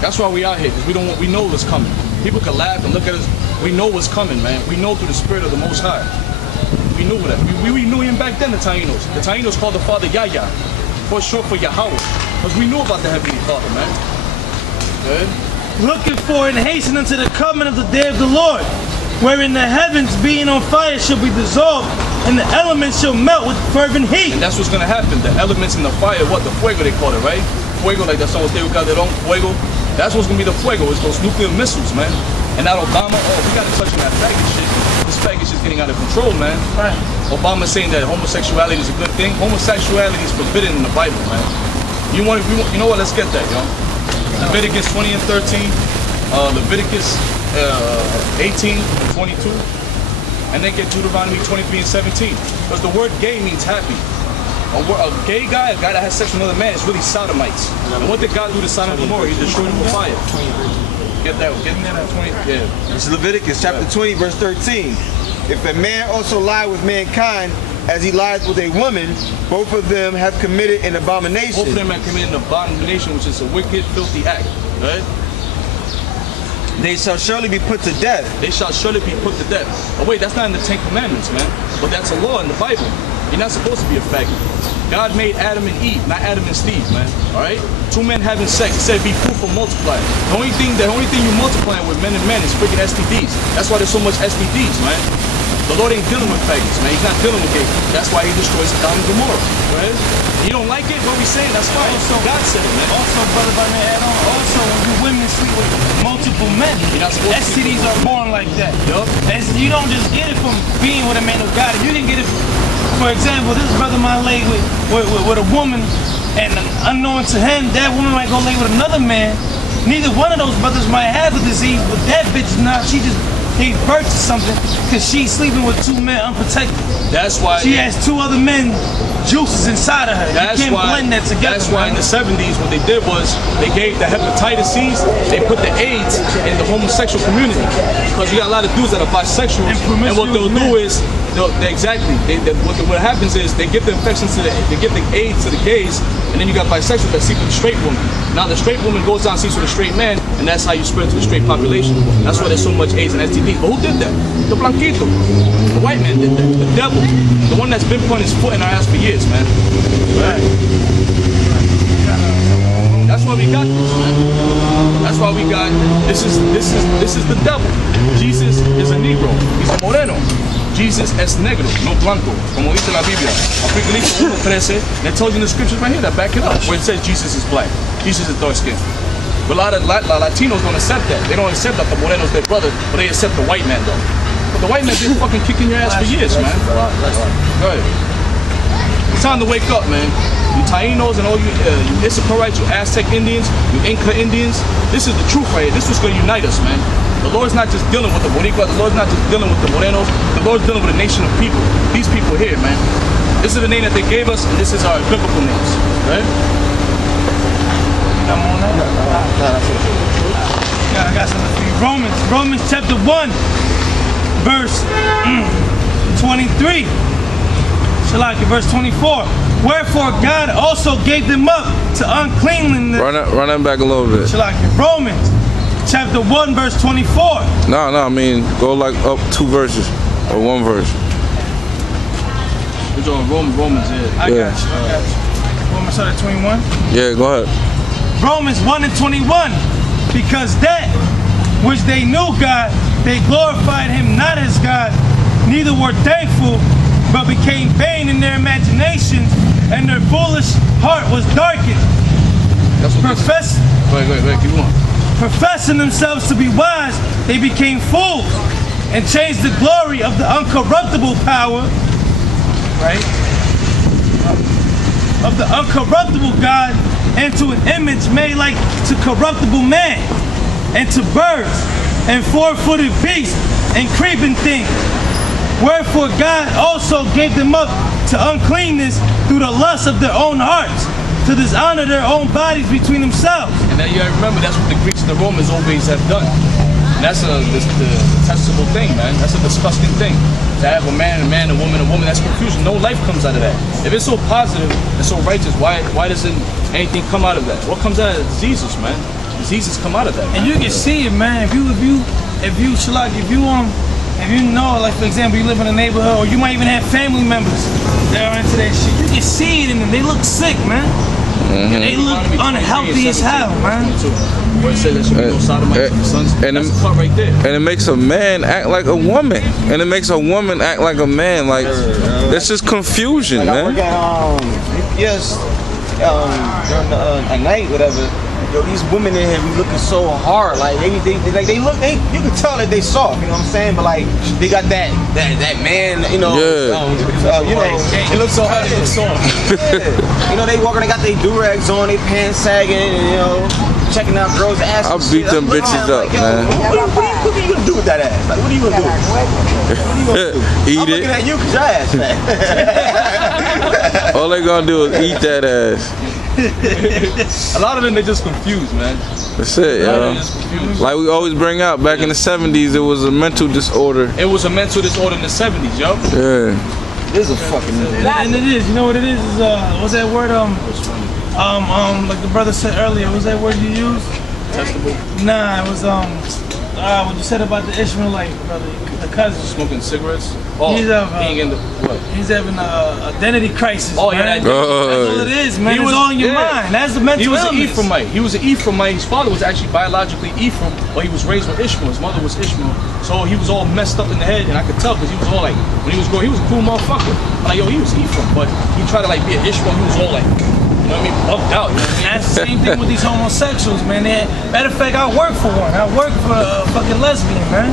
That's why we out here, because we know what's coming. People can laugh and look at us. We know what's coming, man. We know through the spirit of the Most High. We knew that. We knew him back then, the Tainos. The Tainos called the Father Yahya, for short for Yahweh. Because we knew about the Heavenly Father, man. Good. Looking for and hasten unto the coming of the day of the Lord, wherein the heavens being on fire shall be dissolved, and the elements shall melt with fervent heat. And that's what's gonna happen. The elements in the fire, what? The fuego they call it, right? Fuego, like that's almost they got their own fuego. That's what's gonna be the fuego. It's those nuclear missiles, man. And that Obama, oh, we gotta touch on that faggot shit. This faggot shit's getting out of control, man. Right. Obama's saying that homosexuality is a good thing. Homosexuality is forbidden in the Bible, man. You know what? Let's get that, yo. Leviticus 20 and 13, Leviticus 18 and 22, and then get Deuteronomy 23 and 17. Because the word gay means happy. A gay guy, a guy that has sex with another man, is really sodomites. And what did God do to Sodom and Gomorrah? He destroyed them with fire. Get that? Get me that 20. Yeah. It's Leviticus chapter 20, verse 13. If a man also lie with mankind as he lies with a woman, both of them have committed an abomination. Both of them have committed an abomination, which is a wicked, filthy act. Right? They shall surely be put to death. They shall surely be put to death. Oh wait, that's not in the Ten Commandments, man. But that's a law in the Bible. You're not supposed to be a faggot. God made Adam and Eve, not Adam and Steve, man. All right? Two men having sex. He said, "Be fruitful, multiply." The only thing you multiplying with men and men is freaking STDs. That's why there's so much STDs, man. The Lord ain't dealing with faggots, man. He's not dealing with gay. That's why he destroys Sodom and Gomorrah. Right? You don't like it? What we saying? That's fine. Also, God said it, man. Also, brother, if I may add on, also when you women sleep with multiple men, STDs are born like that. Yup. You don't just get it from being with a man of God. You can get it, for example, this brother might lay with a woman, and unknown to him, that woman might go lay with another man. Neither one of those brothers might have the disease, but that bitch not. She just gave birth to something because she's sleeping with two men unprotected. That's why she has two other men juices inside of her. You can't blend that together. That's why in the 70s what they did was they gave the hepatitis C's, they put the AIDS in the homosexual community, because you got a lot of dudes that are bisexual, and what they'll do is what happens is they give the infections to they give the AIDS to the gays, and then you got bisexuals that sleep with the straight woman. Now the straight woman goes down and sleeps with a straight man, and that's how you spread to the straight population. That's why there's so much AIDS and STDs. But who did that? The blanquito. The white man did that. The devil. The one that's been putting his foot in our ass for years, man. Right? That's why we got this, man. That's why we got this is the devil. Jesus is a Negro. He's a Moreno. Jesus es negro, no blanco, como dice la Biblia. Apocalipsis 1:13, they told you in the scriptures right here that back it up, where it says Jesus is black, Jesus is dark skin. But a lot of Latinos don't accept that. They don't accept that the Moreno's their brother, but they accept the white man though. But the white man been fucking kicking your ass for years, man. Go ahead. It's time to wake up, man. You Tainos and all you Issacharites, you Aztec Indians, you Inca Indians. This is the truth right here. This was going to unite us, man. The Lord's not just dealing with the Boricuas, the Lord's not just dealing with the Morenos, the Lord's dealing with a nation of people. These people here, man. This is the name that they gave us, and this is our biblical names, right? I got something for you. Romans chapter 1, verse 23. Shalaki, verse 24. Wherefore God also gave them up to uncleanness. Run that back a little bit. Shalaki, Romans chapter 1, verse 24. No, I mean, go like up 2 verses or 1 verse. We're doing Romans here. I got you. Romans 21? Yeah, go ahead. Romans 1 and 21. Because that which they knew God, they glorified him not as God, neither were thankful, but became vain in their imaginations, and their foolish heart was darkened. That's what Wait, keep going. Professing themselves to be wise, they became fools and changed the glory of the uncorruptible power, right, of the uncorruptible God into an image made like to corruptible man, and to birds, and four-footed beasts, and creeping things. Wherefore God also gave them up to uncleanness through the lust of their own hearts, to dishonor their own bodies between themselves. And now you gotta remember, that's what the Greeks and the Romans always have done. And that's a detestable thing, man. That's a disgusting thing. to have a man, a woman, that's confusion. No life comes out of that. If it's so positive and so righteous, why doesn't anything come out of that? What comes out of Jesus, man? Diseases come out of that. And you can see it, man. If you know, like for example, you live in a neighborhood, or you might even have family members that are into that shit. You can see it in them. They look sick, man. And they look unhealthy as hell, man. Where it says there should be no sodomites and sons. That's the part right there. And it makes a man act like a woman, and it makes a woman act like a man. Like that's just confusion, man. I work at during a night, whatever. Yo, these women in here be looking so hard, like they look, you can tell that they soft, you know what I'm saying? But like they got that man, you know, it looks so hard, it looks soft. Yeah. You know, they walking, they got their do-rags on, they pants sagging, and, you know, checking out girls' asses. I'll beat them bitches up, man. What are you gonna do with that ass? Like, what are you gonna do? What are you gonna do? Eat I'm looking at you because your ass fat. All they gonna do is eat that ass. A lot of them, they just confused, man. That's it, yo. Like we always bring out, back in the 70s, it was a mental disorder. It was a mental disorder in the 70s, yo. Yeah. This is a fucking. And it is. You know what it is? What's that word? Like the brother said earlier. What's that word you used? Testable. Nah, it was what you said about the Ishmaelite brother, the cousin. Smoking cigarettes. Oh, he's having an identity crisis. Oh, yeah, man. That's all it is, man. It's all in your mind. That's the mental illness. He was an Ephraimite. He was an Ephraimite. His father was actually biologically Ephraim, but he was raised with Ishmael. His mother was Ishmael. So he was all messed up in the head, and I could tell because he was all like, when he was growing, he was a cool motherfucker. I'm like, yo, he was Ephraim, but he tried to like be an Ishmael. He was all like, you know what I mean, bugged out. You know what I mean? That's the same thing with these homosexuals, man. Matter of fact, I work for one. I work for a fucking lesbian, man.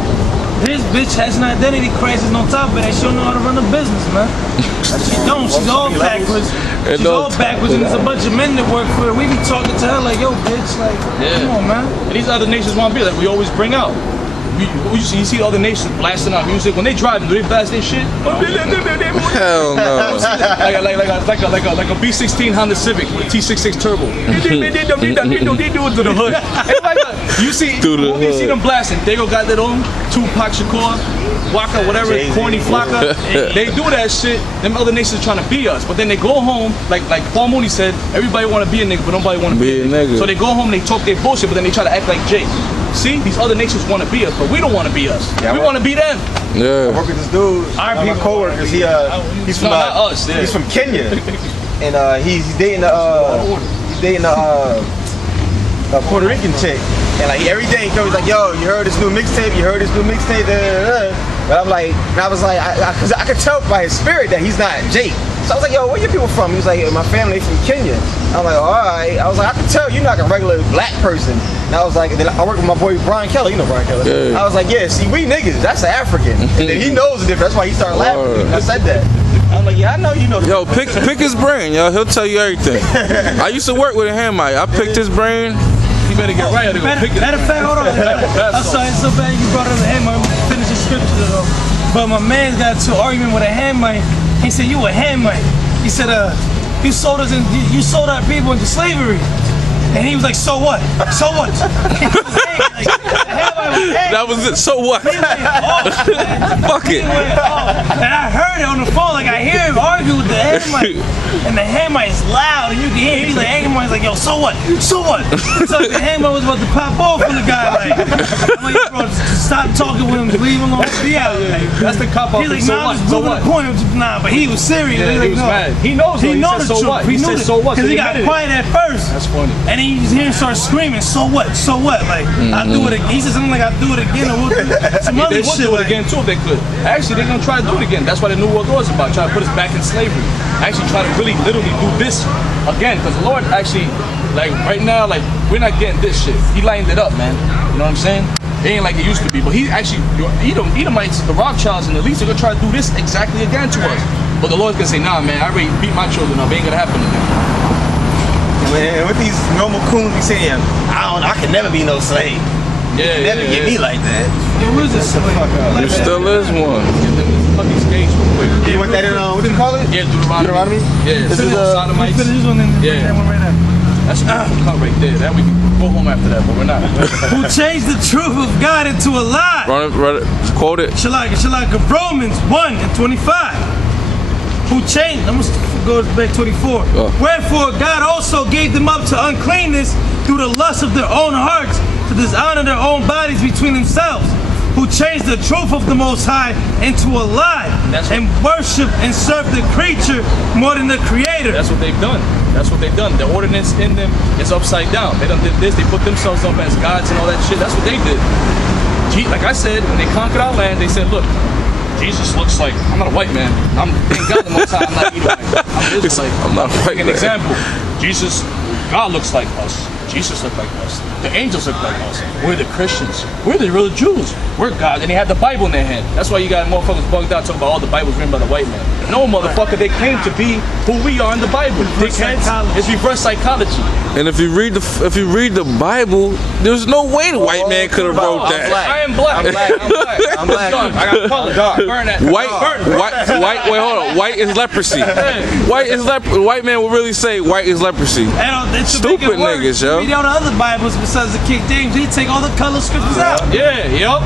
This bitch has an identity crisis on top of that. She don't know how to run a business, man. She don't. She's all backwards. She's all backwards, and there's a bunch of men that work for her. We be talking to her like, yo, bitch, like, come on, man. And these other nations want to be like, we always bring out. You see other nations blasting out music. When they driving, do they blast their shit? Hell no. like a B16 Honda Civic with a T66 turbo. They do it to the hood. You see them blasting. They go got their own Tupac Shakur, Waka, whatever, corny Flocka. They do that shit. Them other nations trying to be us, but then they go home like Paul Mooney said. Everybody want to be a nigga, but nobody want to be a nigga. So they go home, they talk their bullshit, but then they try to act like Jake. See, these other nations want to be us, but we don't want to be us. Yeah, we want to be them. Yeah. I work with this dude. My coworkers. He's from us. Yeah. He's from Kenya, and he's dating a Puerto Rican chick. And like every day he comes like, yo, you heard this new mixtape? You heard this new mixtape? But I'm like, and I was like, I could tell by his spirit that he's not Jake. So I was like, yo, where your people from? He was like, my family from Kenya. I'm like, all right. I was like, I can tell you're not like a regular black person. And I was like, and then I work with my boy Brian Keller. You know Brian Keller. Yeah. I was like, yeah, see, we niggas, that's an African. And then he knows the difference. That's why he started laughing. I said that. I'm like, yeah, I know you know the difference. Yo, pick his brain, yo. He'll tell you everything. I used to work with a Hamite. I picked his brain. You better get right. Matter of fact, hold on. I'm sorry, it's so bad you brought up the Hamite. I'm gonna finish the scripture though. But my man's got into an argument with a Hamite. He said, you a Hamite. He said, you sold our people into slavery. And he was like, so what? So what? That was it. So what? He went off, man. Fuck it. He went off. And I heard it on the phone. Like I hear him argue with the Hamite. And the Hamite is loud. And you can hear him. He's like, Hamite's like, yo, so what? So what? So the Hamite was about to pop off on the guy. Like, I'm like, bro, stop talking with him. Leave him alone. Be out. Like, that's the cop out. He's like, so nah, what? I'm just so what? The point. Nah, but he was serious. Yeah, he was mad. He knows. He knows the so truth. What? He knew said so what? Because he got quiet at first. That's funny. And he just hear him start screaming, so what? So what? Like, I'll do it again. He said something like, I'll do it again, or we'll do some other shit. They would do it again too if they could. Actually, they're gonna try to do it again. That's why the New World Order is about, trying to put us back in slavery. Actually try to really literally do this again, because the Lord actually, like right now, like we're not getting this shit. He lined it up, man. You know what I'm saying? It ain't like it used to be, but he actually, Edomites, the Rothschilds and the elites are gonna try to do this exactly again to us. But the Lord's gonna say, nah, man, I already beat my children up. It ain't gonna happen again. Man, with these normal coons be saying, I can never be no slave. Yeah, never get me like that. Who is this? There still is one. You want that in, what do you call it? Yeah, Deuteronomy. Yeah. This is sodomites. Finish this one and that one right now. That's cut right there. That we can go home after that, but we're not. Who changed the truth of God into a lie. Run it, quote it. Shalaka Romans 1:25. Who changed, I'm gonna go back 24. Wherefore God also gave them up to uncleanness through the lust of their own hearts, to dishonor their own bodies between themselves. Who changed the truth of the Most High into a lie, and worship and serve the creature more than the Creator. That's what they've done. That's what they've done. The ordinance in them is upside down. They done did this. They put themselves up as gods and all that shit. That's what they did. Like I said, when they conquered our land, they said, look, Jesus looks like, I'm not a white man. I'm thank God the Most High, I'm not Edomite. I'm Israelite. I'm not a white man. An example, Jesus, God looks like us. Jesus looked like us. The angels look like us. We're the Christians. We're the real Jews. We're God. And they had the Bible in their hand. That's why you got motherfuckers bugged out talking about all the Bible's written by the white man. No, motherfucker, they claim to be who we are in the Bible. It's reverse psychology. And if you read the Bible, there's no way the white man could have wrote that. I am black. I'm black. I'm black. I got color. Burn that. White. Wait, hold on. White is leprosy. White man will really say white is leprosy. Stupid niggas, yo. Read all the other Bibles besides the King James. He take all the color scriptures out. Yeah, yup.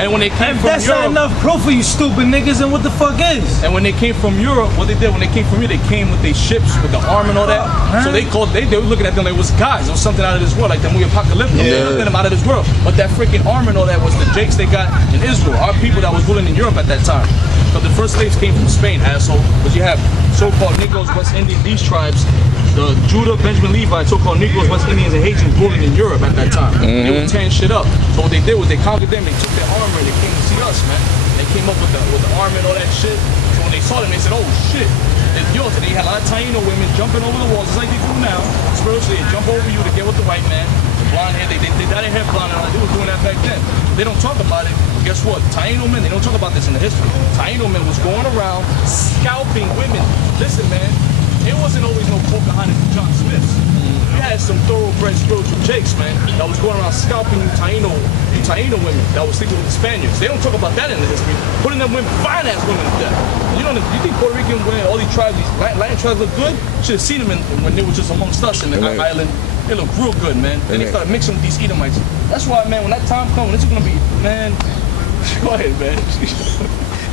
And when they came from that's Europe, not enough proof for you stupid niggas, and what the fuck is? And when they came from Europe, what they did when they came from here, they came with their ships, with the arm and all that. So they were looking at them like it was gods. It was something out of this world, like the movie Apocalypse. They looked at them out of this world. But that freaking arm and all that was the jakes they got in Israel, our people that was ruling in Europe at that time. But the first slaves came from Spain, asshole. Because you have so-called Negroes, West Indians, these tribes, the Judah, Benjamin, Levi, so-called Negroes, West Indians, and Haitians ruling in Europe at that time. They were tearing shit up. So what they did was they conquered them, they took their armor, and they came to see us, man. They came up with the armor and all that shit. So when they saw them, they said, oh shit, it's yours. And they had a lot of Taino women jumping over the walls, just like they do now. Spiritually, they jump over you to get with the white man. The blonde hair, they dyed their hair blonde, and all they was doing that back then. They don't talk about it. Guess what? Taino men, they don't talk about this in the history. Taino men was going around scalping women. Listen, man, it wasn't always no Pocahontas and John Smiths. You had some thoroughbred spiritual jakes, man, that was going around scalping you Taino women that was sleeping with the Spaniards. They don't talk about that in the history. Putting them women, fine ass women to death. You think Puerto Rican women, all these tribes, these Latin tribes look good? Should have seen them when they were just amongst us in the island. They look real good, man. And they started mixing with these Edomites. That's why, man, when that time comes, this is gonna be, man. Go ahead, man.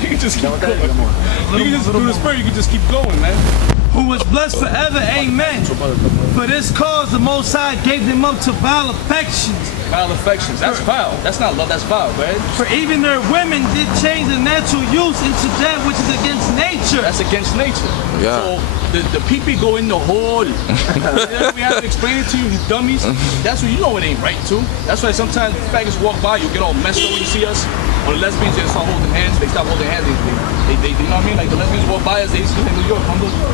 You can just keep going. You can just through the spirit. You can just keep going, man. Who was blessed forever, amen. For this cause the Most High gave them up to vile affections. Vile affections, that's vile. That's not love, that's vile, right? For even their women did change the natural use into that which is against nature. That's against nature. Yeah. So the people go in the hole. We have to explain it to you dummies. That's what you know it ain't right too. That's why sometimes faggots walk by, you get all messed up when you see us. Or the lesbians, they start holding hands, they stop holding hands. They you know what I mean? Like the lesbians walk by us, they see in New York,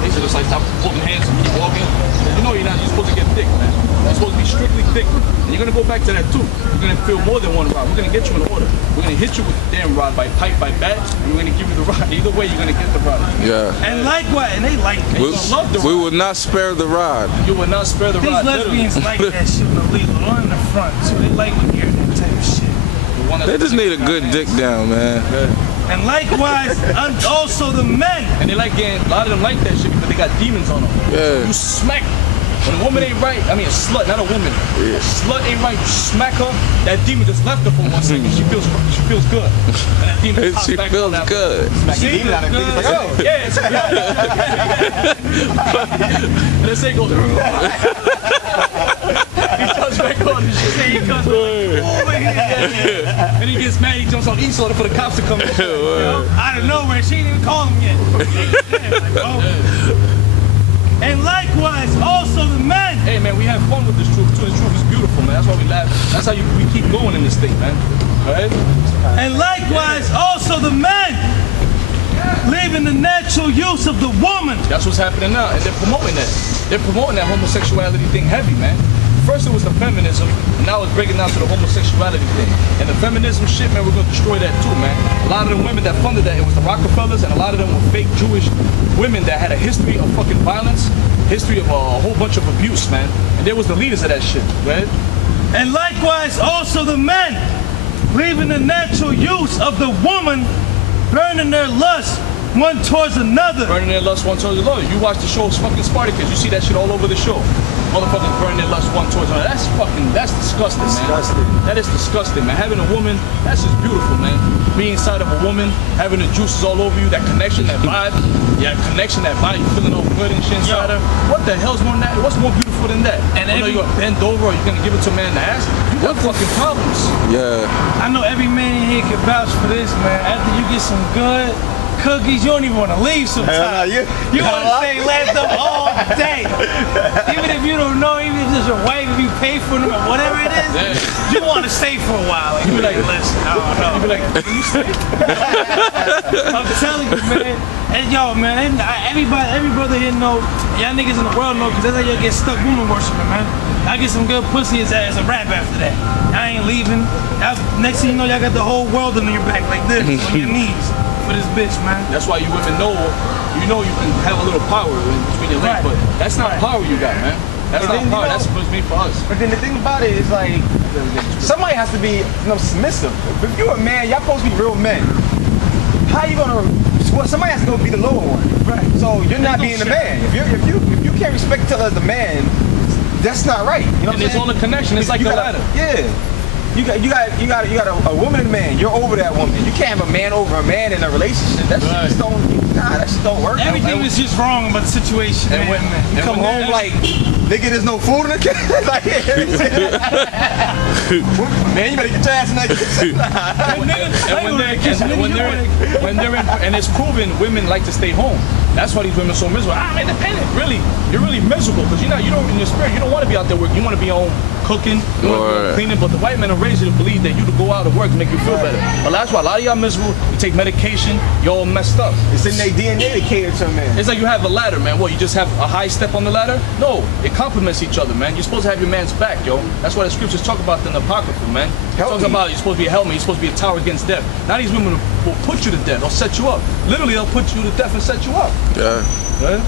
they should just like stop holding hands and keep walking. You know you're supposed to get thick, man. You're supposed to be strictly thick. And you're gonna go back to that too. You're gonna feel more than one rod. We're gonna get you in order. We're gonna hit you with the damn rod by pipe, by bat, and we're gonna give you the rod. Either way, you're gonna get the rod. Yeah. And likewise, and they like it. Love the rod. We will not spare the rod. You will not spare the These rod. lesbians like that shit when they leave on the front too. They like when you're that type of shit. They just need a good dick down, man. And likewise, also the men. And they like getting, a lot of them like that shit because they got demons on them. Yeah. You smack. When a woman ain't right, I mean a slut, not a woman. A slut ain't right, you smack her, that demon just left her for 1 second. She feels good. And that demon pops She back feels on good. See? Good. Oh, yeah, it's good. And this ain't goes. He touches back on and shit. He comes over here. And he gets mad, he jumps on East Order for the cops to come in. Out of nowhere, she ain't even call him yet. And likewise, also the men. Hey man, we have fun with this truth too. This truth is beautiful, man. That's why we laugh. That's how we keep going in this thing, man. Alright? And likewise, also the men. Leaving the natural use of the woman. That's what's happening now, and they're promoting that. They're promoting that homosexuality thing heavy, man. First it was the feminism, and now it's breaking down to the homosexuality thing. And the feminism shit, man, we're gonna destroy that too, man. A lot of the women that funded that, it was the Rockefellers, and a lot of them were fake Jewish women that had a history of fucking violence, history of a whole bunch of abuse, man. And they was the leaders of that shit, right? And likewise, also the men, leaving the natural use of the woman, burning their lust one towards another. Burning their lust one towards another. You watch the show fucking Spartacus, you see that shit all over the show. motherfuckers burn their lust one towards another. That's disgusting, man. That is disgusting, man. Having a woman, that's just beautiful, man. Being inside of a woman, having the juices all over you, that connection, that vibe, that vibe, you feeling all good and shit inside her. What the hell's more than that? What's more beautiful than that? And I know you're gonna bend over or you're gonna give it to a man in the ass. You got fucking problems. Yeah. I know every man in here can vouch for this, man. After you get some good cookies, you don't even want to leave sometimes. You want to stay left up all day. Even if you don't know, even if it's your wife, if you pay for them or whatever it is, you want to stay for a while. And you be like, listen, I don't know. You be like, can you stay? I'm telling you, man. And yo, man, every brother here know, y'all niggas in the world know, because that's how y'all get stuck woman worshiping, man. I get some good pussy as a rap after that. I ain't leaving. Next thing you know, y'all got the whole world on your back like this, on your knees. For this bitch, man. That's why you women know, you can have a little power in between your legs, but that's not power you got, man. That's not power. That's supposed to be for us. But then the thing about it is like, somebody has to be, submissive. If you're a man, y'all supposed to be real men. How you gonna? Well, somebody has to go be the lower one. Right. So you're not being the man. If you can't respect each other as the man, that's not right. You know what I'm saying? It's all a connection. It's like a ladder. Yeah. You got a woman and a man. You're over that woman. You can't have a man over a man in a relationship. That shit just don't work. Everything is just wrong about the situation. And when you come home like, nigga, there's no food in the kitchen. Like, man, you better get your ass in that kitchen. And it's proven women like to stay home. That's why these women are so miserable. I'm independent. Really, you're really miserable because you don't in your spirit. You don't want to be out there working. You want to be home cooking, you want to be home cleaning. But the white men are raised you to believe that you to go out and work to make you feel better. But that's why a lot of y'all miserable. You take medication. You're all messed up. It's in their DNA to cater to a man. It's like you have a ladder, man. What? You just have a high step on the ladder? No, it complements each other, man. You're supposed to have your man's back, yo. That's why the scriptures talk about in the Apocrypha, man. It talks about you're supposed to be a helmet. You're supposed to be a tower against death. Now these women will put you to death. They'll set you up. Literally, they'll put you to death and set you up. Yeah. Right?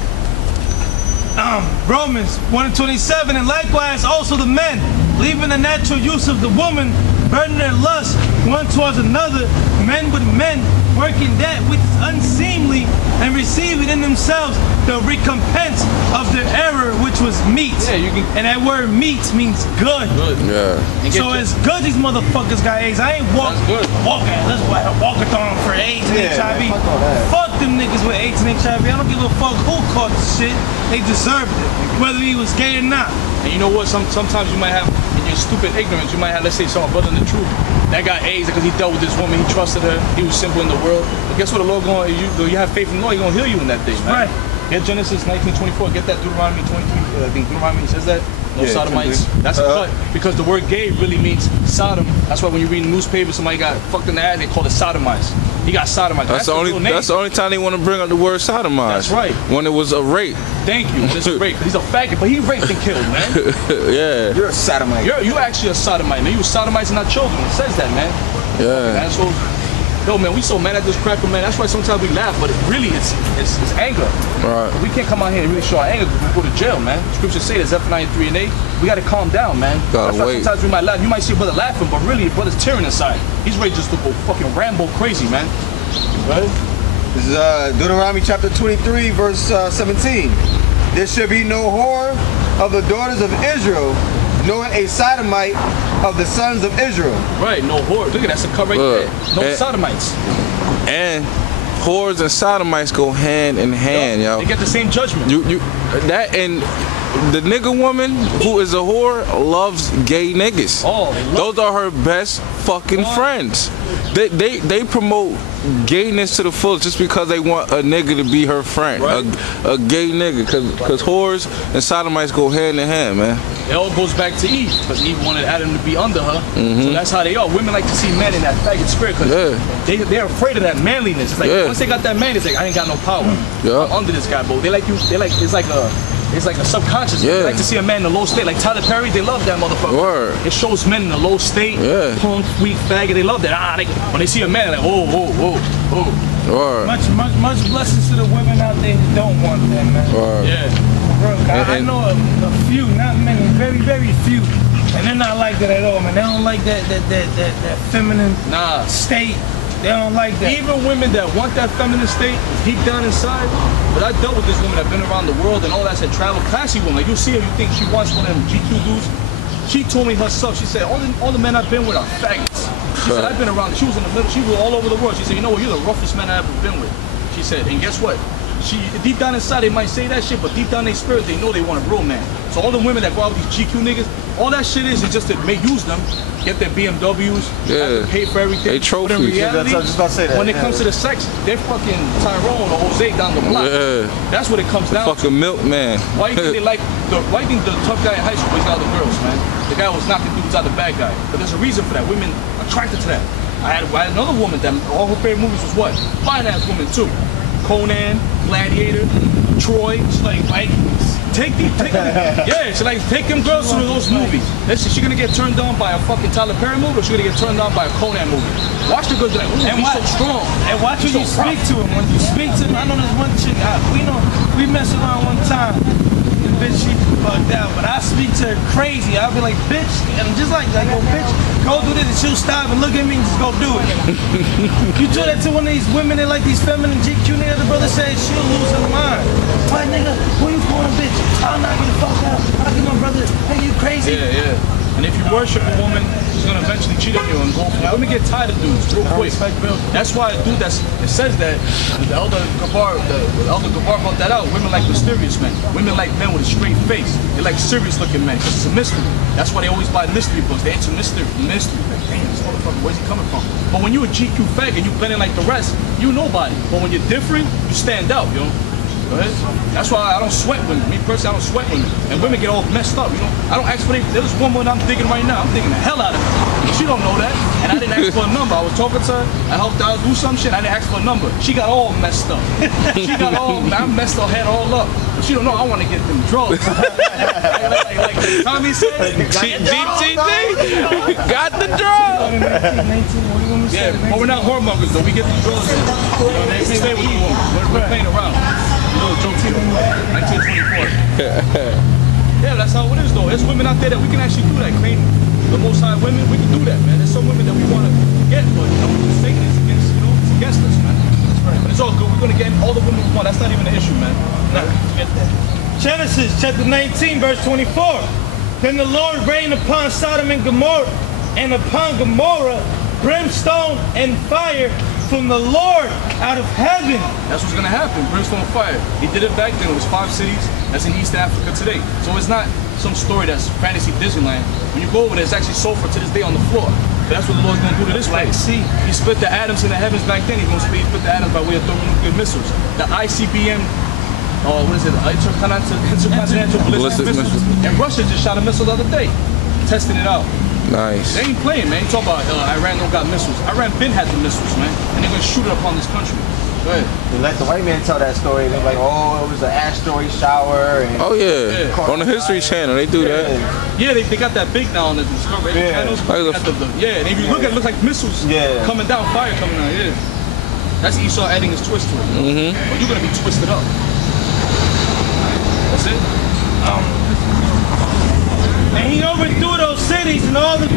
Romans 1:27, and likewise also the men, leaving the natural use of the woman, burning their lust one towards another, men with men, working that which is unseemly, and receiving in themselves the recompense of their error, which was meat. And that word meat means good. Yeah. So it's good these motherfuckers got AIDS. I ain't walking. Let's walk-a-thon for AIDS and HIV. Fuck them niggas with AIDS and HIV. I don't give a fuck who caught the shit. They deserved it, whether he was gay or not. And you know what? Sometimes you might have, in your stupid ignorance, you might have, let's say, someone brother in the truth. That got AIDS because he dealt with this woman, he trusted her, he was simple in the world. But guess what? The Lord you have faith in the Lord, He's gonna heal you in that day, man. Right. Get Genesis 19:24. Get that Deuteronomy 23. I think Deuteronomy says that. No sodomites. That's a cut because the word gay really means Sodom. That's why when you read the newspaper, somebody got fucked in the ass, they call it sodomized. He got sodomized. That's the only time they want to bring up the word sodomized. That's right. When it was a rape. Thank you. It's a rape. He's a faggot, but he raped and killed, man. Yeah. You're a sodomite. You're actually a sodomite, man. You were sodomizing our children. It says that, man. Yeah. Assholes. Yo, man, we so mad at this cracker, man. That's why sometimes we laugh, but really it's anger. Right. But we can't come out here and really show our anger because we go to jail, man. Scriptures say that Zephaniah 3 and 8. We gotta calm down, man. That's why sometimes we might laugh. You might see a brother laughing, but really your brother's tearing inside. He's ready just to go fucking Rambo crazy, man. Right? This is Deuteronomy chapter 23, verse 17. There shall be no whore of the daughters of Israel, nor a sodomite of the sons of Israel. Right, no whore. Look at that, that's a cut right there. No sodomites. And whores and sodomites go hand in hand, yo. They get the same judgment. That and the nigga woman who is a whore loves gay niggas. Oh, those are her best fucking friends. They promote gayness to the fullest just because they want a nigga to be her friend, right. a gay nigga, because whores and sodomites go hand in hand, man. It all goes back to Eve, because Eve wanted Adam to be under her, so that's how they are. Women like to see men in that faggot spirit, because they're afraid of that manliness. It's like once they got that man, it's like I ain't got no power. I'm under this guy, but they like it's like a subconscious. They like to see a man in a low state. Like Tyler Perry, they love that motherfucker. Word. It shows men in a low state, punk, weak, faggot. They love that. When they see a man, like, whoa. Word. Much blessings to the women out there who don't want that, man. Word. Yeah. Bro, I know a few, not many, very, very few. And they're not like that at all, man. They don't like that feminine state. They don't like that. Even women that want that feminine state deep down inside, but I dealt with this woman that been around the world and all that, said travel, classy woman. Like you see her, you think she wants one of them GQ dudes. She told me herself, she said, all the men I've been with are faggots. She said, I've been around, she was in the middle, she was all over the world. She said, you know what, you're the roughest man I've ever been with. She said, and guess what? She deep down inside they might say that shit, but deep down their spirit they know they want a real man. So all the women that go out with these GQ niggas, all that shit is just to make use them, get their BMWs, have to pay for everything. They trophies. But in reality, I was just about to say that. when it comes to the sex, they're fucking Tyrone or Jose down the block. That's what it comes down fucking to. milkman. Why you think they like why you think the tough guy in high school is out the girls, man? The guy was knocking dudes out, the bad guy. But there's a reason for that. Women attracted to that. I had another woman that all her favorite movies was what? Fine ass woman too. Conan, Gladiator, Troy. She's like take them girls to those movies. Listen, she gonna get turned on by a fucking Tyler Perry movie, or she gonna get turned on by a Conan movie. Watch the girls be like, ooh, he's so strong. And watch when you speak to him. When you speak to him, I know there's one chick. We messed around one time. The bitch, she bugged out, but I speak to her crazy. I'll be like, bitch, and I'm just like, oh, bitch, go do this, and she'll stop and look at me and just go do it. You do that to one of these women that like these feminine GQ niggas, the brother says she'll lose her mind. What nigga, where you going, bitch? I'll knock you the fuck out. How can my brother, hey, you crazy? Yeah. And if you worship a woman, she's gonna eventually cheat on you and go for it. Let me get tired of dudes real quick. That's why a dude it says that the elder Gabar brought that out. Women like mysterious men. Women like men with a straight face. They like serious looking men because it's a mystery. That's why they always buy mystery books. They into mystery. Like, damn, this motherfucker, where's he coming from? But when you a GQ fag and you blending like the rest, you nobody. But when you're different, you stand out, yo. Go ahead. That's why I don't sweat women. Me personally, I don't sweat women. And women get all messed up, you know. I don't ask for it. There's one woman I'm digging right now. I'm digging the hell out of her. She don't know that. And I didn't ask for a number. I was talking to her. I helped her do some shit. I didn't ask for a number. She got all messed up. I messed her head all up. But she don't know I want to get them drugs. like Tommy said. GTD got the drugs. Yeah, but we're not whoremongers though. We get the drugs. We stay with the woman. We're playing around. Little joke team, 1924. Yeah, that's how it is though. There's women out there that we can actually do that. Claim the most high women, we can do that, man. There's some women that we want to get, but you know, just taking it against, you know, it's against us, man. That's right. But it's all good. We're gonna get all the women we want. That's not even an issue, man. Nah, get that. Genesis chapter 19, verse 24. Then the Lord rained upon Sodom and Gomorrah, and upon Gomorrah brimstone and fire from the Lord out of heaven. That's what's gonna happen, brimstone and fire. He did it back then. It was 5 cities that's in East Africa today. So it's not some story that's fantasy Disneyland. When you go over there, it's actually sulfur to this day on the floor. But that's what the Lord's gonna do to this place. See, he split the atoms in the heavens back then. He's gonna split the atoms by way of thermonuclear missiles. The ICBM, what is it? Intercontinental ballistic missiles. And Russia just shot a missile the other day, testing it out. Nice. They ain't playing, man. You talk about Iran don't got missiles. Iran been had the missiles, man. And they're gonna shoot it upon this country. Go ahead. They let the white man tell that story. They're like, oh, it was an asteroid shower. And Oh yeah. On the History Channel, they do that. Yeah, they got that big now on the Discovery channels. And if you look at it, looks like missiles coming down, fire coming out. Yeah. That's Esau adding his twist to it. But you're gonna be twisted up. That's it. And he overthrew those cities and all the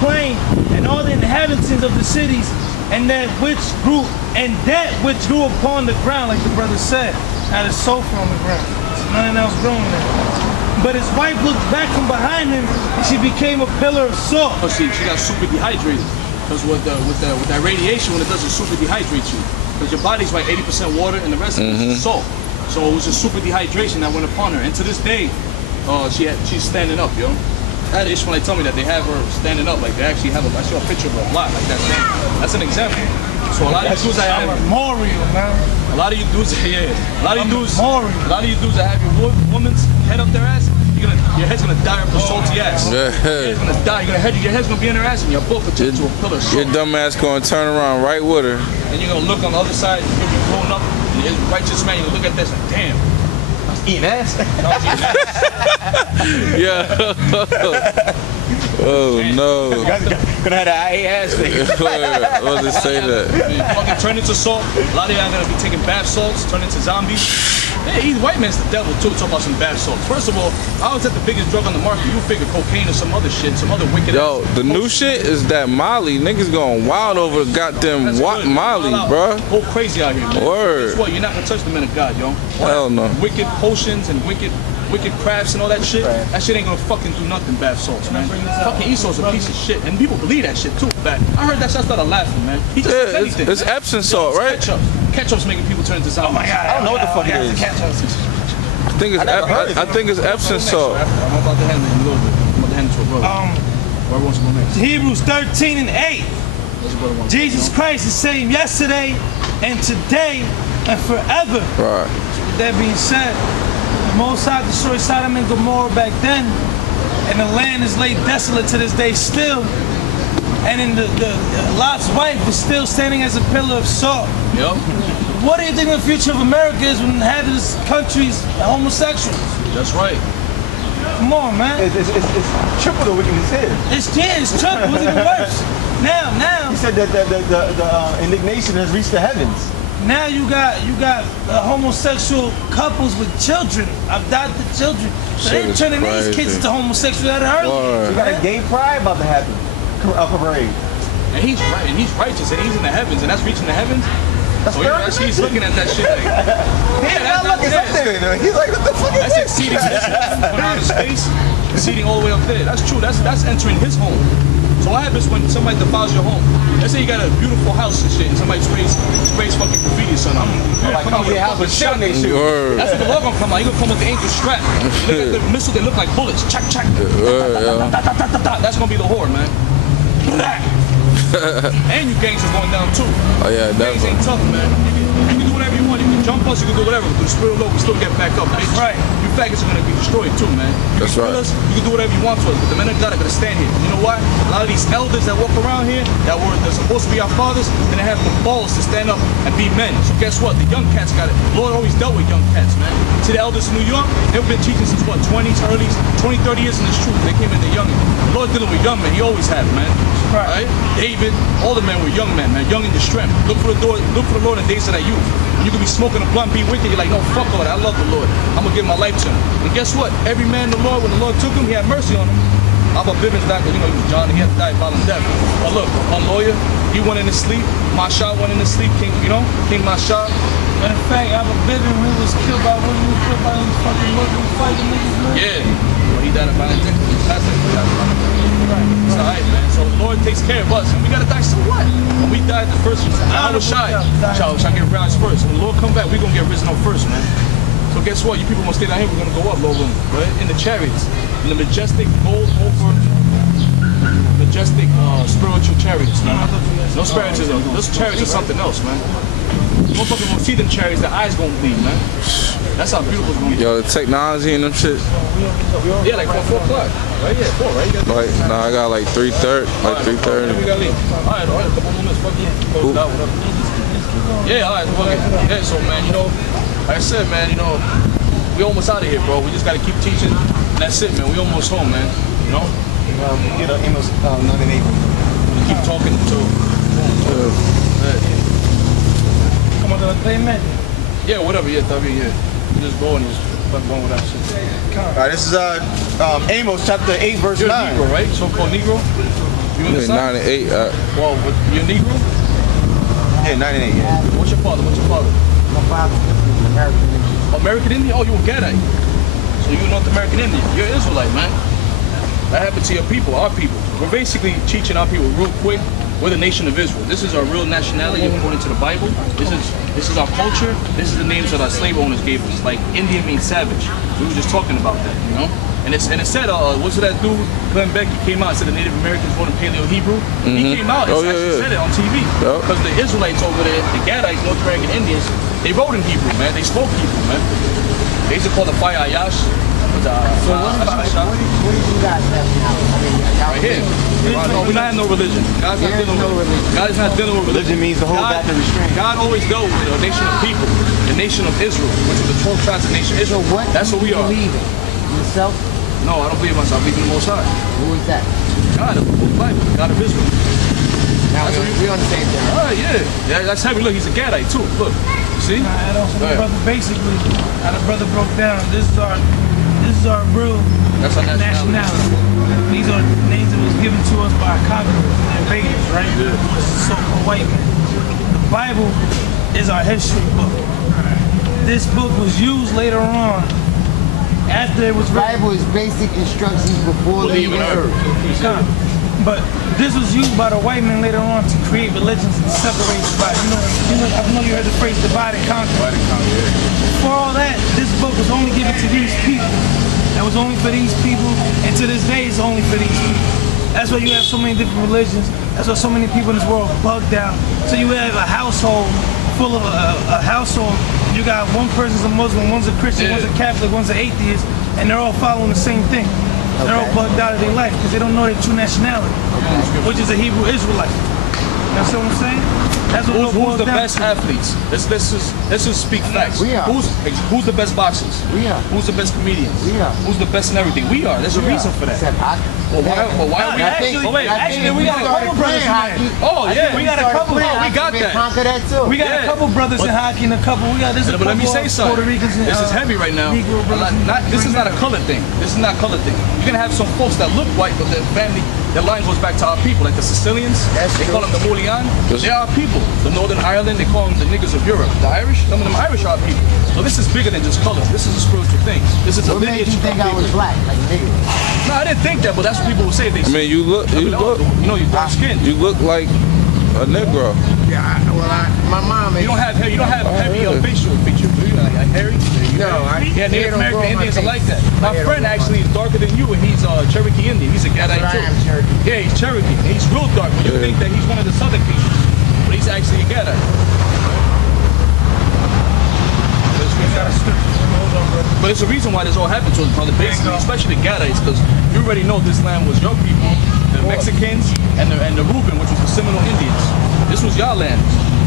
plain and all the inhabitants of the cities, and that which grew upon the ground, like the brother said, had a sulfur on the ground. So nothing else growing there. But his wife looked back from behind him, and she became a pillar of salt. Oh, see, she got super dehydrated. Because with that radiation, when it does, it super dehydrates you. Because your body's like 80% water, and the rest of it is salt. So it was a super dehydration that went upon her. And to this day, she's standing up, yo. I had an Ishmaelite tell me that they have her standing up, like they actually have I saw a picture of her a lot, like that. That's an example. So a lot of you dudes that have memorial, man. A lot of you dudes, a lot of you dudes that have your woman's head up their ass, your head's gonna die up the salty ass. Your head's gonna die. Your head's gonna be in her ass, and your both will turn to a pillar. Your dumb ass gonna turn around right with her. And you're gonna look on the other side. You'll be grown up, and the righteous man. You look at this, like, damn. eating ass. Yeah. Oh no. Gonna have that I ate ass thing. I was to say that. You fucking turn into salt. A lot of y'all gonna be taking bath salts, turn into zombies. Yeah, he's white man's the devil too. Talk about some bath salts. First of all, I was at the biggest drug on the market. You figure cocaine or some other shit, some other wicked. Yo, the new shit is that Molly. Niggas going wild over goddamn Molly, bro. Go crazy out here, man. Word. Guess what? You're not gonna touch the men of God, yo. Hell no. Wicked potions and wicked crafts and all that shit. Right. That shit ain't gonna fucking do nothing. Bath salts, man. Fucking Esau's a piece of shit, and people believe that shit too. Bad. I heard that shit. I started laughing, man. He just says anything. It's Epsom salt, right? Ketchup's making people turn to zombies. Oh my God. I don't know what the fuck it is. I think it's Epsom salt. I'm about to hand it a little bit. I'm about to hand it to a brother. Whoever wants to go next. Hebrews 13:8. Jesus Christ is the same yesterday and today and forever. Right. With that being said, the Most High destroyed Sodom and Gomorrah back then, and the land is laid desolate to this day still. And in the Lot's wife is still standing as a pillar of salt. Yep. What do you think the future of America is when half of this country's homosexuals? That's right. Come on, man. It's triple the wickedness here. It's triple. It's even worse. Now. He said that the indignation has reached the heavens. Now you got homosexual couples with children, adopted children. So they're turning these kids into homosexuality early. You got a gay pride about to happen. A parade. And he's right, and he's righteous, and he's in the heavens, and that's reaching the heavens. So he's looking at that shit like, he's not looking up there. He's like, what the fuck is that's this? exceeding from outer space, exceeding all the way up there. That's true. That's entering his home. So what happens when somebody defiles your home? Let's say you got a beautiful house and shit, and somebody sprays fucking graffiti or something. Like, come to your house with shit on their shoes. That's what the Lord gonna come out. He gonna come with the angel strap. Look at the missile. They look like bullets. Check. That's gonna be the whore, man. And you gangs are going down too. Oh yeah, Gangs ain't tough, man. You can do whatever you want. You can jump us. You can do whatever. With the spirit of the Lord, we still get back up. Bitch. Right. You faggots are gonna be destroyed too, man. That's right. Us, you can do whatever you want to us, but the men of God are gonna stand here. You know why? A lot of these elders that walk around here, they're supposed to be our fathers, and they have the balls to stand up and be men. So guess what? The young cats got it. The Lord always dealt with young cats, man. See the elders in New York, they've been teaching since what, 20s, early 20, 30 years in this truth. They came in the young. The Lord dealing with young men. He always have, man. Right? David, all the men were young men, man. Young in the strength. Look for the Lord in the days of that youth. You could be smoking a blunt, be wicked. You're like, no, fuck all that. I love the Lord. I'm gonna give my life to him. And guess what? Every man in the Lord, when the Lord took him, he had mercy on him. How about Bivens back? You know, he was John. He had to die violent death. But look, one lawyer, he went in his sleep. Masha went in his sleep. King Masha. Matter of fact, Abba Bivin, he was killed by these fucking Muslims fighting niggas, man. Yeah. Well, he died of violent death. It's alright, man. So the Lord takes care of us, and we gotta die. So what? When we died, the first I was shy. Shall get rise first. When the Lord come back, we gonna get risen up first, man. So guess what? You people gonna stay down here. We're gonna go up, Lord willing, right? In the chariots, in the majestic gold over majestic spiritual chariots, man. No chariots, those chariots are something else, man. Motherfuckers gonna see them chariots, their eyes gonna bleed, man. That's how beautiful it's gonna be. Yo, the technology and them shit. Yeah, like 4 o'clock. Right? Yeah, 4, right? Like, nah, I got like 3:30. Like 3:30. We gotta leave. Alright, a couple more minutes, fuck it. Close it out, whatever. Yeah, alright, fuck it. Yeah, so man, you know, like I said, man, you know, we almost out of here, bro. We just gotta keep teaching. And that's it, man. We almost home, man. You know? You know, Amos, not in April. Keep talking to Come on to the payment. yeah, whatever, yeah, yeah. You just go and just fuck going with that shit. Alright, this is Amos chapter 8, verse You're 9. a Negro, right? So-called Negro? You in the Yeah, 9 South? and 8. Well, you're a Negro? Yeah, 9 and 8, yeah. What's your father? My father is American Indian. American Indian? Oh, you a Gadite. So you're North American Indian. You're an Israelite, man. That happened to your people, our people. We're basically teaching our people real quick. We're the nation of Israel. This is our real nationality according to the Bible. This is our culture. This is the names that our slave owners gave us. Like Indian means savage. We were just talking about that, you know? And it said, what's that dude, Glenn Beck, he came out and said the Native Americans were in Paleo-Hebrew. He came out and said it on TV. Because the Israelites over there, the Gadites, North American Indians, they wrote in Hebrew, man. They spoke Hebrew, man. They used to call the fire Ayash. So what do you guys have now? I mean, y'all right here. No, we're not having no religion. God's not dealing with religion. God is not dealing with religion. Religion means to hold back and restrain. God always dealt with a nation of people, the nation of Israel, which is the 12 tribes of the nation of Israel. So what That's what we are. believe in? Yourself? No, I don't believe in myself. I believe in the Most High. Who is that? God, the Bible, God of Israel. Now we understand that. Oh, yeah. That's heavy. Look, he's a Gadite, too. Look. You See? Can I add on Go something, ahead. brother? Basically, how the brother broke down, this is our real That's our nationality. These are names that was given to us by our conquerors and invaders, right? Yeah. Which is so-called white men. The Bible is our history book. This book was used later on after it was The written. Bible is basic instructions before leaving Earth. But this was used by the white men later on to create religions and separate the body. I know you heard the phrase divide and conquer. For all that, this book was only given to these people. That was only for these people, and to this day, it's only for these people. That's why you have so many different religions. That's why so many people in this world bugged out. So you have a household full of a household. You got one person's a Muslim, one's a Christian, one's a Catholic, one's an atheist, and they're all following the same thing. They're all bugged out of their life because they don't know their true nationality, which is a Hebrew Israelite. You know what I'm saying? That's what Who's the best athletes? Let's just speak facts. We are. Who's the best boxers? We are. Who's the best comedians? We are. Who's the best in everything? We are. There's a reason for that. Except hockey. Well, why are we Actually, we got a couple brothers in there. Oh yeah, we got a couple. we got that. Conquer that too. We got a couple brothers in hockey and a couple. We got this. But let me say something. Puerto Ricans and, This is heavy right now. Negro brothers. This is not a color thing. This is not a color thing. You're gonna have some folks that look white, but their family, their line goes back to our people, like the Sicilians. They call them the Moulian. They are our people. The Northern Ireland, they call them the niggas of Europe. The Irish, some of them Irish are our people. So this is bigger than just colors. This is a spiritual thing. This is a What made lineage. you think I was black, like nigga? No, I didn't think that, but that's what people would say. They I mean, you look, you know, you dark skin. you look like a Negro. Yeah, my mom. You don't have hair. You don't have heavy facial features. Do you? Like hairy? No, Yeah, Native American Indians are like that. My friend actually is darker than you, and he's Cherokee Indian. He's a Gadite I too. am Cherokee. Yeah, he's Cherokee. And he's real dark. But you think that he's one of the Southern people, but he's actually a Gadite. But it's a reason why this all happened to us, brother. Basically, especially the Gadites, because you already know this land was your people, the Mexicans, and the Reuben, which was the Seminole Indians. This was your land.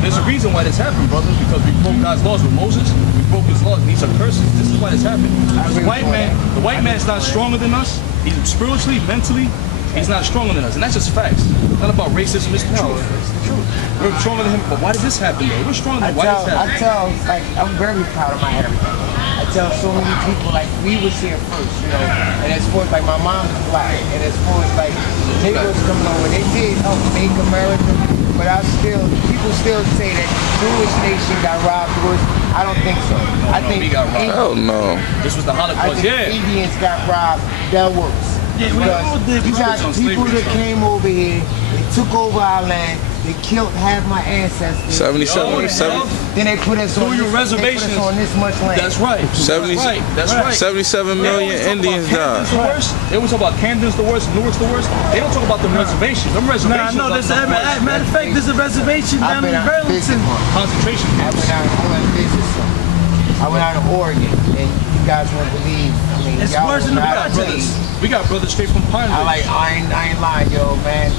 There's a reason why this happened, brother, because we broke God's laws with Moses. We broke his laws, and these are curses. This is why this happened. The white man is not stronger than us. He's spiritually, mentally, he's not stronger than us, and that's just facts. It's not about racism. It's the truth. We're stronger than him, but why did this happen, though? We're stronger than why this happened. like, I'm very proud of my heritage. I tell so many people, like, we was here first, you know, and as far as, like, my mom is black, and as far as, like, Negroes coming over, they did help make America, but people still say that the Jewish nation got robbed. I don't think so. I think we got robbed. Hell no. This was the I Holocaust. think Yeah. Indians got robbed. That works. Yeah, we all did. You got on people slavery, that so. came over here, they took over our land, they killed half my ancestors. 77, Then they put us on your this, reservations. on this much land. That's right. 70 That's right. That's right. 77 million Indians died. The worst. They always talk about Camden's the worst, Newark's the worst. They don't talk about the reservations. Them reservations. No, there's a matter of fact, there's a reservation I've down been in out Burlington. visiting one. Concentration I camps. went to visit some. I went out to Oregon, and you guys won't believe. I mean, It's y'all worse will than the not projects. believe. We got brothers straight from Pine Ridge. I ain't lying, yo, man.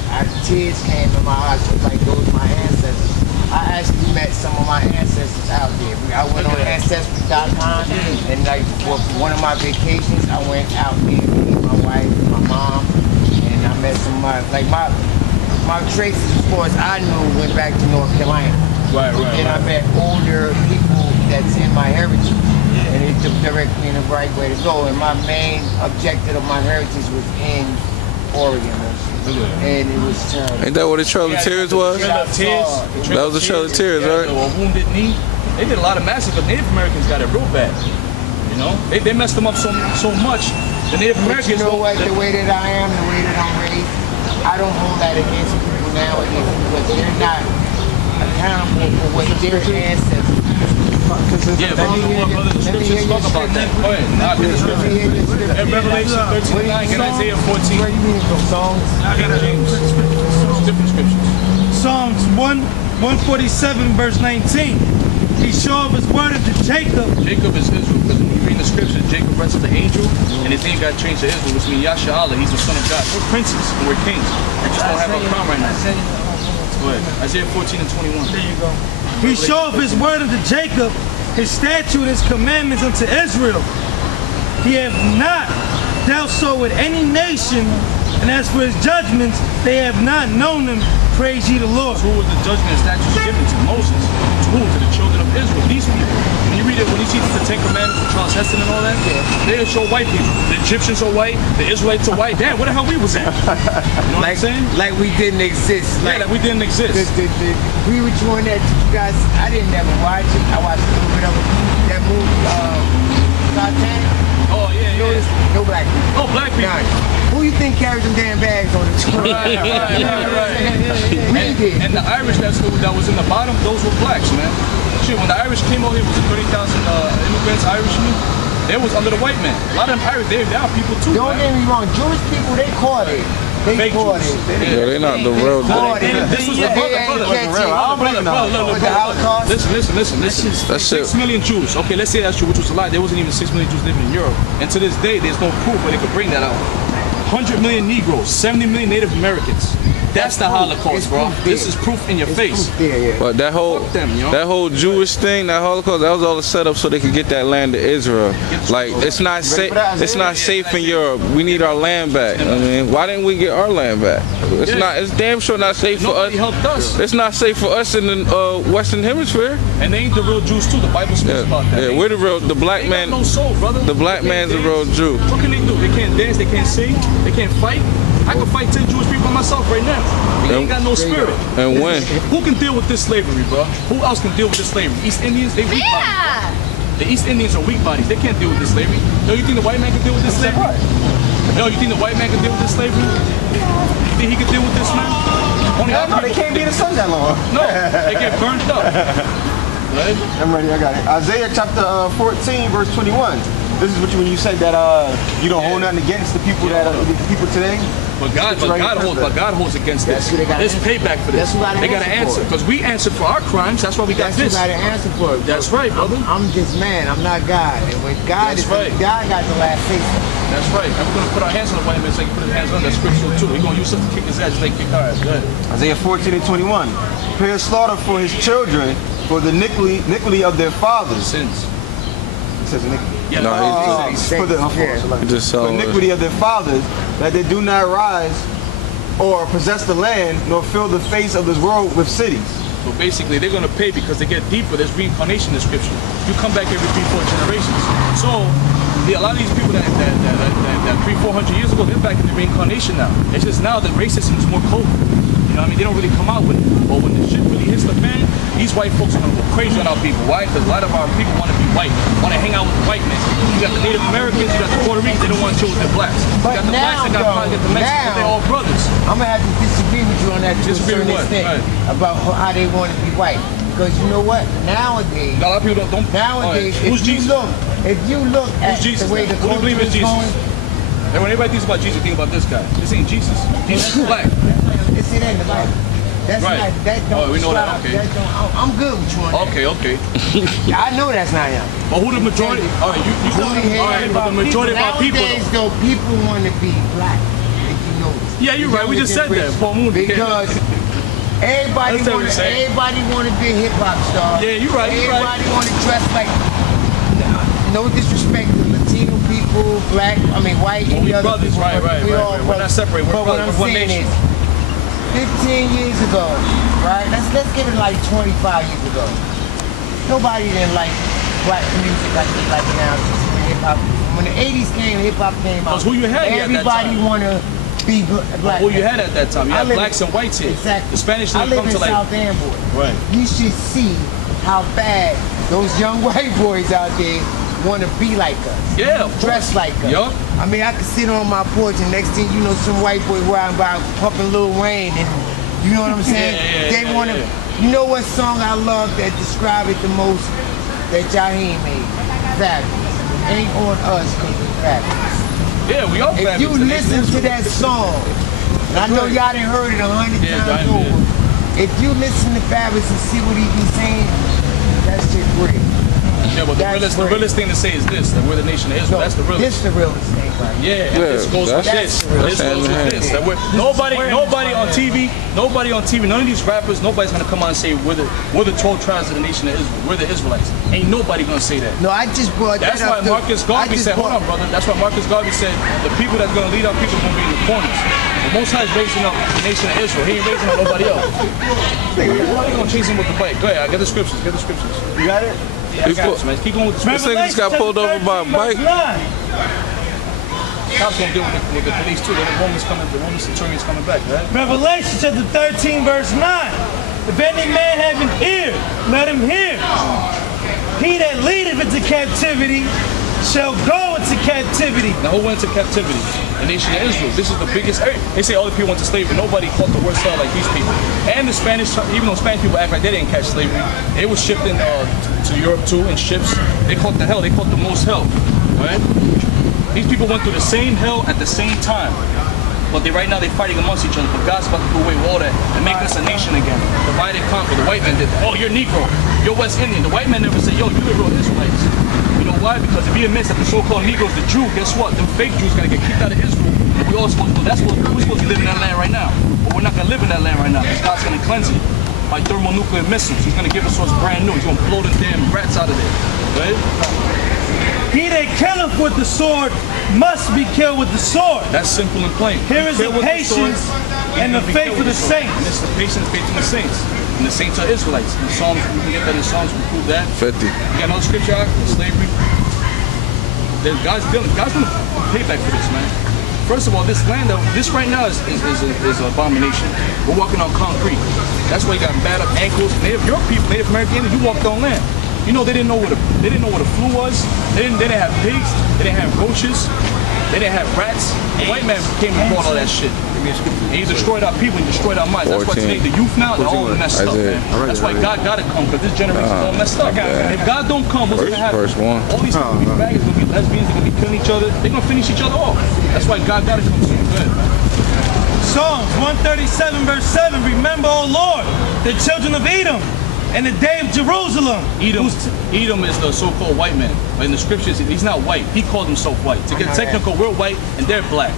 Tears came in my eyes. It was like those my ancestors. I actually met some of my ancestors out there. I went on Ancestry.com, and like for one of my vacations, I went out there to meet my wife, my mom, and I met some of my traces, as far as I knew, went back to North Carolina. Right. Then I met older people that's in my heritage, and it directed me in the right way to go. And my main objective of my heritage was in Oregon, and it was terrible. Ain't that what the Trail of Tears was? Trail of Tears. That was the Trail of Tears, right? A wounded knee. They did a lot of massacres, but Native Americans got it real bad. You know, they messed them up so much. The Native But Americans. you know what? The way that I am, the way that I'm raised, I don't hold that against people nowadays because they're not accountable for what their ancestors. Yeah, brother, the scriptures talk about that. Go ahead. Nah, get the scriptures. In Revelation 13:9 and Isaiah 14. Where you mean from songs? I got James. Different scriptures. Psalms 147 verse 19. He showed his word unto Jacob. Jacob is Israel, because when you read the scriptures, Jacob wrestled the angel, and his name got changed to Israel, which means Yasha Allah, he's the son of God. We're princes, and we're kings. We just don't have our crown right now. Go ahead. Isaiah 14 and 21. There you go. He showed his word unto Jacob, his statute and his commandments unto Israel. He hath not dealt so with any nation And as for his judgments, they have not known them. Praise ye the Lord. Who was the judgment and statutes given to Moses? To the children of Israel. These people. When you read it, when you see the Ten Commandments from Charles Heston and all that, they show white people. The Egyptians are white, the Israelites are white. Damn, where the hell we was at? You know what I'm saying? Like we didn't exist. Yeah, like we didn't exist. We were doing that. You guys, I didn't never watch it. I watched a little bit of it. That movie, Titanic. Oh, yeah, yeah. No black people. Oh, black people. Nah. Who you think carried them damn bags on the tour? Right. And the Irish that was in the bottom, those were blacks, man. Shit, when the Irish came over here, was it 30,000 immigrants, Irishmen? They was under the white man. A lot of them Irish, they are people too. Don't get me wrong, Jewish people, they caught it. They caught it. Yeah, they're not the real Jews. This was the brother. Listen. That's 6 million Jews. Okay, let's say that's true, which was a lie. There wasn't even 6 million Jews living in Europe. And to this day, there's no proof where they could bring that out. 100 million Negroes, 70 million Native Americans. That's the Holocaust, bro. This is proof in your face. But that whole Jewish thing, that Holocaust, that was all a setup so they could get that land to Israel. Like it's not safe. It's not safe in Europe. We need our land back. I mean, why didn't we get our land back? It's not. It's damn sure not safe for us. Nobody helped us. It's not safe for us in the Western Hemisphere. And they ain't the real Jews too. The Bible speaks about that. Yeah, we're the real. The black man. No soul, brother. The black man's a real Jew. What can they do? They can't dance. They can't sing. They can't fight. I can fight 10 Jewish people myself right now. They ain't got no spirit. And when? Who can deal with this slavery, bro? Who else can deal with this slavery? East Indians, they weak bodies. The East Indians are weak bodies. They can't deal with this slavery. Yo, you think the white man can deal with this slavery? Yo, you think the white man can deal with this slavery? You think he can deal with this, man? Only No, they can't be in the sun that long. No, they get burnt up. Right? I'm ready, I got it. Isaiah chapter 14, verse 21. This is what when you said that you don't hold nothing against the people the people today. But God holds against this. There's payback for this. They got to answer. Because we answered for our crimes. That's why we got this. That's what you got to answer for. That's right, brother. I'm just man. I'm not God. And when God God got the last say. That's right. And we're going to put our hands on the white man so he can put his hands on that scripture too. We're going to use something to kick his ass just like kick ours. Go ahead. Isaiah 14 and 21. Prepare slaughter for his children for the iniquity of their fathers. Sins. It says iniquity. Yeah, For the iniquity of their fathers, that they do not rise or possess the land, nor fill the face of this world with cities. So basically, they're going to pay because they get deeper. There's reincarnation in Scripture. You come back every 3-4 generations. So a lot of these people that 300-400 years ago, they're back in the reincarnation now. It's just now that racism is more covert. You know what I mean? They don't really come out with it. But when the shit really hits the fan, these white folks are going to go crazy on our people. Why? Because a lot of our people want to be white, want to hang out with white men. You got the Native Americans, you got the Puerto Ricans, they don't want to chill with the blacks. You got the blacks that got the Mexicans, they're all brothers. I'm going to have to disagree with you on that to a certain extent about how they want to be white. Because you know what? Nowadays, a lot of people don't. Nowadays, if you look at the way the culture is going. And when everybody thinks about Jesus, think about this guy. This ain't Jesus. Jesus is black. It's in the Bible. That's right. Not, that don't we know that. Okay. I'm good with you on that. Okay. I know that's not him. But who the majority? All right, you all right, but the majority of our people. Nowadays, though, people want to be black. If you notice. Yeah, you're right. We just said that. Paul Moon. Because everybody want to be a hip hop star. Yeah, you're right. Everybody want to dress like. No disrespect to Latino people, black, white, well, any other brothers, people. Right. We're not separate. We're what I'm saying is, 15 years ago, right? Let's give it like 25 years ago. Nobody didn't like black music like they like now. Hip hop. When the 80s came, hip hop came out. Who you had everybody wanna be black. Who you had at that time? You had blacks and whites here. Exactly. The Spanish didn't come to like. I live in South Amboy. Right. You should see how bad those young white boys out there want to be like us. Yeah. Dress like us. Yup. I mean, I could sit on my porch and next thing you know, some white boy riding by pumping Lil Wayne and you know what I'm saying? They want to. You know what song I love that describe it the most that Jaheim made? Fabulous. Ain't on us because we're fabulous. Yeah, we are fabulous. If you listen to that song, and I know y'all done heard it 100 times over. If you listen to Fabulous and see what he be saying, that shit real. Yeah, but the realest thing to say is this, that we're the nation of Israel. That's the realest. This the realest thing, right? Yeah, this goes with this. This goes with this. That nobody on TV, none of these rappers, nobody's gonna come on and say we're the 12 tribes of the nation of Israel. We're the Israelites. Ain't nobody gonna say that. No, I just brought that up. That's why Marcus Garvey said, hold on, brother. That's why Marcus Garvey said the people that's gonna lead our people are gonna be in the corners. The Most High is raising up the nation of Israel. He ain't raising up nobody else. Why are you gonna chase him with the bike? Go ahead, get the scriptures. Get the scriptures. You got it? Yeah, I got it, man. Keep going with the This scriptures. nigga just got pulled over by a bike. Cops gonna deal with the police too. The Romans coming, the Roman centurions coming back, right? Revelation chapter 13, verse 9. If any man have an ear, let him hear. He that leadeth into captivity shall go into captivity. Now who went into captivity? The nation of Israel. This is the biggest. They say other people went to slavery. Nobody caught the worst hell like these people. And the Spanish, even though Spanish people act like they didn't catch slavery, they were shipped in to Europe too in ships. They caught the hell. They caught the most hell. Right? These people went through the same hell at the same time. But right now they're fighting amongst each other. But God's about to do away with all that and make us a nation again. Divide and conquer. The white man did that. Oh, you're Negro. You're West Indian. The white man never said, yo, you the real Israelites. You know why? Because if he admits that the so-called Negroes, the Jew, guess what? Them fake Jews gonna get kicked out of Israel. And we all supposed to go. That's what we're supposed to be living in that land right now. But we're not gonna live in that land right now because God's gonna cleanse it by thermonuclear missiles. He's gonna give us what's brand new. He's gonna blow them damn rats out of there. Right? He that killeth with the sword must be killed with the sword. That's simple and plain. Here is the patience and the faith of the saints. And it's the patience, faith of the saints. And the saints are Israelites. In Psalms, we can get that in Psalms, we prove that. 50. You got another scripture out? Slavery. God's gonna pay back for this, man. First of all, this land, this right now is an abomination. We're walking on concrete. That's why you got bad up ankles. Native American Indians, you walked on land. You know they didn't know what a flu was. They didn't have pigs. They didn't have roaches. They didn't have rats. The white man came and brought all that shit. And he destroyed our people. He destroyed our minds. That's why today the youth now they're all messed up, man. That's why God gotta come because this generation is all messed up. If God don't come, what's gonna happen? All these people gonna be faggots, gonna be lesbians, they're gonna be killing each other. They're gonna finish each other off. That's why God gotta come soon. Good. Psalms 137, verse 7. Remember, O Lord, the children of Edom. And the day of Jerusalem. Edom is the so-called white man. But in the scriptures, he's not white. He called himself white. To get technical, we're white and they're black.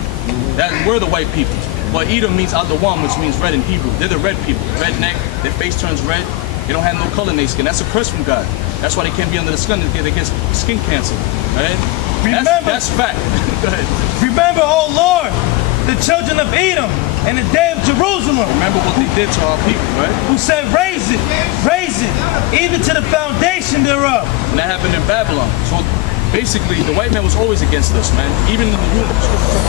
We're the white people. But Edom means Adawam, which means red in Hebrew. They're the red people. Redneck, their face turns red. They don't have no color in their skin. That's a curse from God. That's why they can't be under the sun. They get skin cancer. Right? That's fact. Go ahead. Remember, O Lord, the children of Edom and the day of Jerusalem. Remember what they did to our people, right? Who said, raise it, even to the foundation thereof. And that happened in Babylon. So basically, the white man was always against us, man. Even in the womb,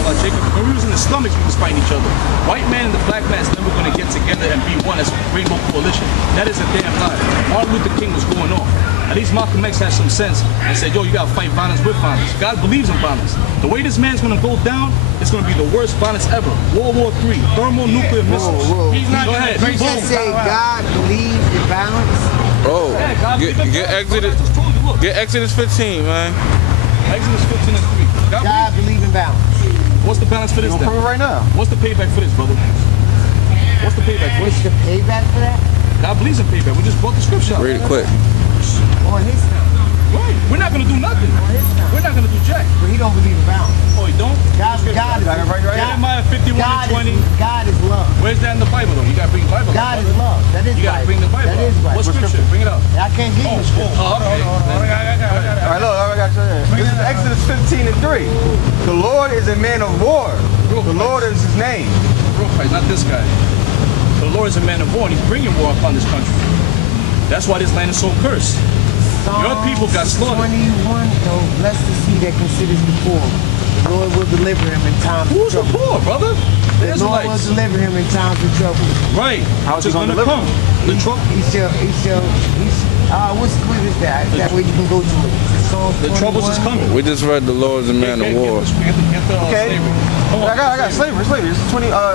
about Jacob, when we was in the stomachs, we was fighting each other. White man and the black man is never going to get together and be one as a rainbow coalition. That is a damn lie. Martin Luther King was going off. At least Malcolm X had some sense and said, yo, you got to fight violence with violence. God believes in violence. The way this man's going to go down, it's going to be the worst violence ever. World War III, thermonuclear missiles. He's not Go ahead. You just say God believes in balance. Bro, get Exodus 15, man. Exodus 15 and 3. God believes in balance. What's the balance for this then? Right now. What's the payback for this, brother? What's the payback for What's this? the payback for that? God believes in payback. We just brought the scripture out. Read it quick. On his time. Right. We're not going to do nothing. We're not going to do jack. But he don't believe in balance. Oh, he don't? God is Jeremiah 51 and 20. God is love. Where's that in the Bible, though? You got to bring the Bible. God is love. That is You got to bring the Bible. That is right. What scripture? Bring it up. I can't give you scripture. Oh, okay. All right, look, I got you here. This is Exodus 15 and 3. The Lord is a man of war. The Lord is his name. Real Christ, not this guy. The Lord is a man of war, and he's bringing war upon this country. That's why this land is so cursed. Your people got slaughtered. 21, though, blessed is he that considers the poor. The Lord will deliver him in times of Who's the trouble. poor, brother? The Lord will deliver him in times of trouble. Right. How's he going to deliver come? The trouble. What is that? Is that where you can go to it? The troubles is coming. We just read the Lord is a man of war. Okay. Slavery. I got slavery. This is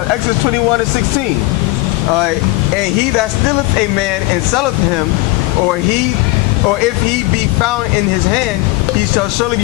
Exodus 21 and 16. And he that stealeth a man and selleth him, or if he be found in his hand, he shall surely be